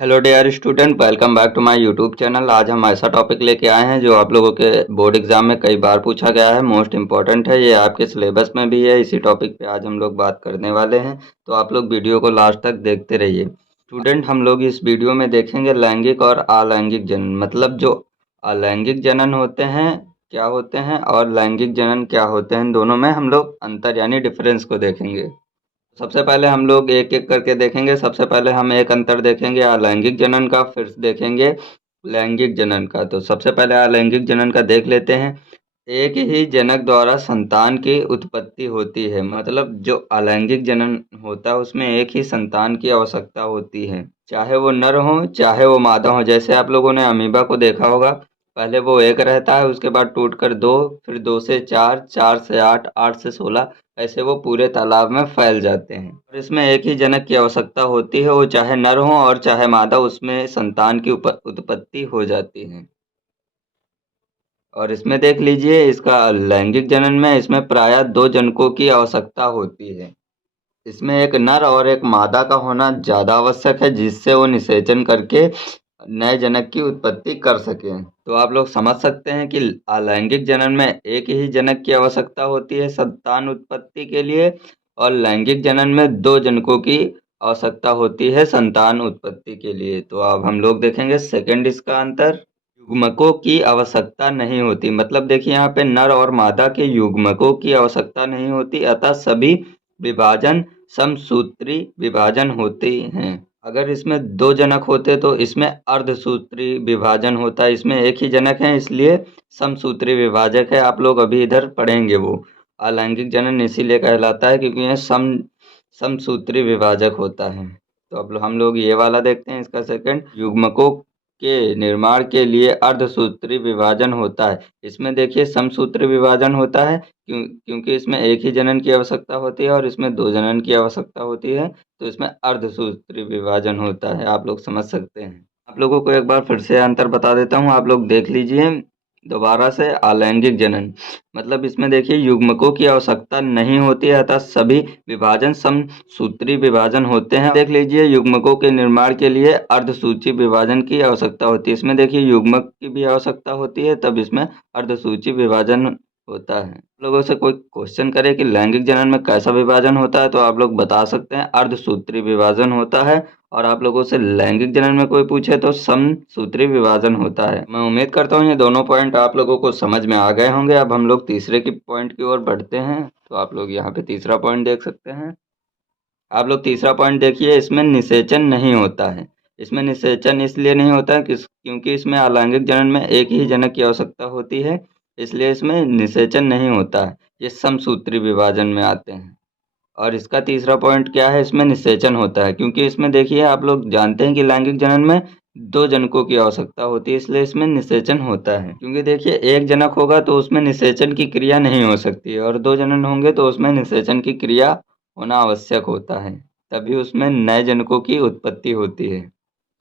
Hello dear student, welcome back to my YouTube channel. आज हम ऐसा टॉपिक लेके आए हैं जो आप लोगों के बोर्ड एग्जाम में कई बार पूछा गया है, मोस्ट इम्पॉर्टेंट है, ये आपके सिलेबस में भी है। इसी टॉपिक पे आज हम लोग बात करने वाले हैं, तो आप लोग वीडियो को लास्ट तक देखते रहिए। स्टूडेंट, हम लोग इस वीडियो में देखेंगे लैंगिक और अलैंगिक जनन, मतलब जो अलैंगिक जनन होते हैं क्या होते हैं और लैंगिक जनन क्या होते हैं, दोनों में हम लोग अंतर यानी डिफरेंस को देखेंगे। सबसे पहले हम लोग एक एक करके देखेंगे। सबसे पहले हम एक अंतर देखेंगे अलैंगिक जनन का, फिर देखेंगे लैंगिक जनन का। तो सबसे पहले अलैंगिक जनन का देख लेते हैं। एक ही जनक द्वारा संतान की उत्पत्ति होती है, मतलब जो अलैंगिक जनन होता है उसमें एक ही संतान की आवश्यकता होती है, चाहे वो नर हो चाहे वो मादा हो। जैसे आप लोगों ने अमीबा को देखा होगा, पहले वो एक रहता है, उसके बाद टूटकर दो, फिर दो से चार, चार से आठ, आठ से 16, ऐसे वो पूरे तालाब में फैल जाते हैं। और इसमें एक ही जनक की आवश्यकता होती है, वो चाहे नर हो और चाहे मादा, उसमें संतान की उत्पत्ति हो जाती है। और इसमें देख लीजिए, इसका लैंगिक जनन में इसमें प्रायः दो जनकों की आवश्यकता होती है। इसमें एक नर और एक मादा का होना ज़्यादा आवश्यक है, जिससे वो निषेचन करके नए जनक की उत्पत्ति कर सकें। तो आप लोग समझ सकते हैं कि अलैंगिक जनन में एक ही जनक की आवश्यकता होती है संतान उत्पत्ति के लिए, और लैंगिक जनन में दो जनकों की आवश्यकता होती है संतान उत्पत्ति के लिए। तो अब हम लोग देखेंगे सेकंड इसका अंतर। युग्मकों की आवश्यकता नहीं होती, मतलब देखिए यहाँ पे नर और मादा के युग्मकों की आवश्यकता नहीं होती, अतः सभी विभाजन समसूत्री विभाजन होते हैं। अगर इसमें दो जनक होते तो इसमें अर्धसूत्री विभाजन होता है। इसमें एक ही जनक है इसलिए समसूत्री विभाजक है। आप लोग अभी इधर पढ़ेंगे वो। अलैंगिक जनन इसीलिए कहलाता है क्योंकि यह समसूत्री विभाजक होता है। तो अब हम लोग ये वाला देखते हैं, इसका सेकंड। युग्मकों के निर्माण के लिए अर्धसूत्री विभाजन होता है। इसमें देखिए समसूत्री विभाजन होता है क्योंकि इसमें एक ही जनन की आवश्यकता होती है और इसमें दो जनन की आवश्यकता होती है, तो इसमें अर्धसूत्री विभाजन होता है। आप लोग समझ सकते हैं। आप लोगों को एक बार फिर से अंतर बता देता हूँ, आप लोग देख लीजिए दोबारा से। अलैंगिक जनन मतलब इसमें देखिए युग्मकों की आवश्यकता नहीं होती है, अतः सभी विभाजन समसूत्री विभाजन होते हैं। देख लीजिए, युग्मकों के निर्माण के लिए अर्धसूची विभाजन की आवश्यकता होती है। इसमें देखिए युग्मक की भी आवश्यकता होती है, तब इसमें अर्धसूची विभाजन होता है। आप लोगों से कोई क्वेश्चन करे कि लैंगिक जनन में कैसा विभाजन होता है, तो आप लोग बता सकते हैं अर्धसूत्री विभाजन होता है। और आप लोगों से लैंगिक जनन में कोई पूछे तो समसूत्री विभाजन होता है। मैं उम्मीद करता हूँ ये दोनों पॉइंट आप लोगों को समझ में आ गए होंगे। अब हम लोग तीसरे की पॉइंट की ओर बढ़ते हैं। तो आप लोग यहाँ पे तीसरा पॉइंट देख सकते हैं। आप लोग तीसरा पॉइंट देखिए, इसमें निषेचन नहीं होता है। इसमें निषेचन इसलिए नहीं होता है क्योंकि इसमें अलैंगिक जनन में एक ही जनक की आवश्यकता होती है, इसलिए इसमें निषेचन नहीं होता है। ये समसूत्री विभाजन में आते हैं। और इसका तीसरा पॉइंट क्या है, इसमें निषेचन होता है क्योंकि इसमें देखिए आप लोग जानते हैं कि लैंगिक जनन में दो जनकों की आवश्यकता होती है, इसलिए इसमें निषेचन होता है। क्योंकि देखिए एक जनक होगा तो उसमें निषेचन की क्रिया नहीं हो सकती है, और दो जनन होंगे तो उसमें निषेचन की क्रिया होना आवश्यक होता है, तभी उसमें नए जनकों की उत्पत्ति होती है।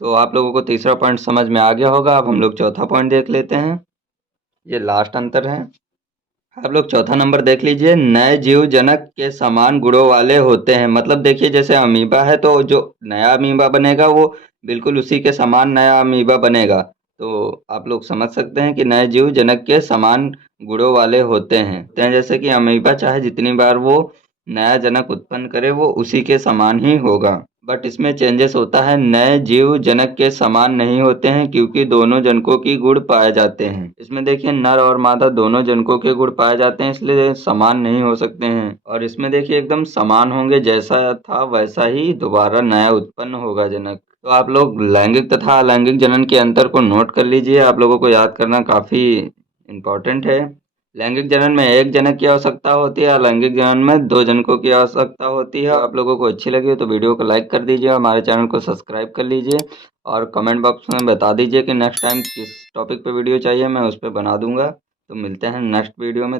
तो आप लोगों को तीसरा पॉइंट समझ में आ गया होगा। अब हम लोग चौथा पॉइंट देख लेते हैं, ये लास्ट अंतर है। आप लोग चौथा नंबर देख लीजिए, नए जीव जनक के समान गुणों वाले होते हैं। मतलब देखिए जैसे अमीबा है तो जो नया अमीबा बनेगा वो बिल्कुल उसी के समान नया अमीबा बनेगा। तो आप लोग समझ सकते हैं कि नए जीव जनक के समान गुणों वाले होते हैं। जैसे कि अमीबा चाहे जितनी बार वो नया जनक उत्पन्न करे वो उसी के समान ही होगा। बट इसमें चेंजेस होता है, नए जीव जनक के समान नहीं होते हैं क्योंकि दोनों जनकों की गुण पाए जाते हैं। इसमें देखिए नर और मादा दोनों जनकों के गुण पाए जाते हैं, इसलिए समान नहीं हो सकते हैं। और इसमें देखिए एकदम समान होंगे, जैसा था वैसा ही दोबारा नया उत्पन्न होगा जनक। तो आप लोग लैंगिक तथा अलैंगिक जनन के अंतर को नोट कर लीजिए, आप लोगों को याद करना काफी इम्पोर्टेंट है। लैंगिक जनन में एक जनक की आवश्यकता होती है, अलैंगिक जनन में दो जनकों की आवश्यकता होती है। आप लोगों को अच्छी लगी हो तो वीडियो को लाइक कर दीजिए, हमारे चैनल को सब्सक्राइब कर लीजिए, और कमेंट बॉक्स में बता दीजिए कि नेक्स्ट टाइम किस टॉपिक पे वीडियो चाहिए, मैं उस पर बना दूंगा। तो मिलते हैं नेक्स्ट वीडियो में।